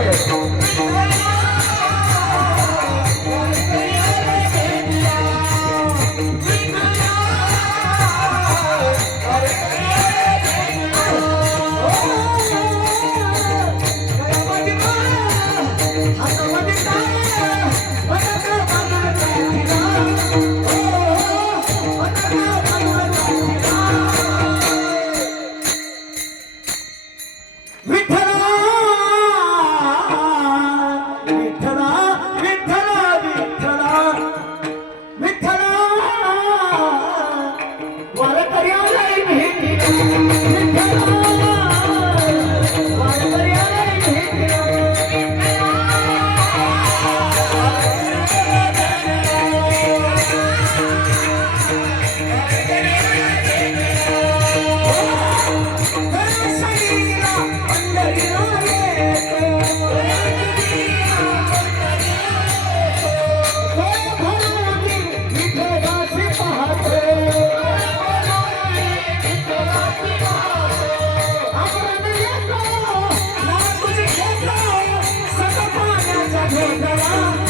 ¡Dale!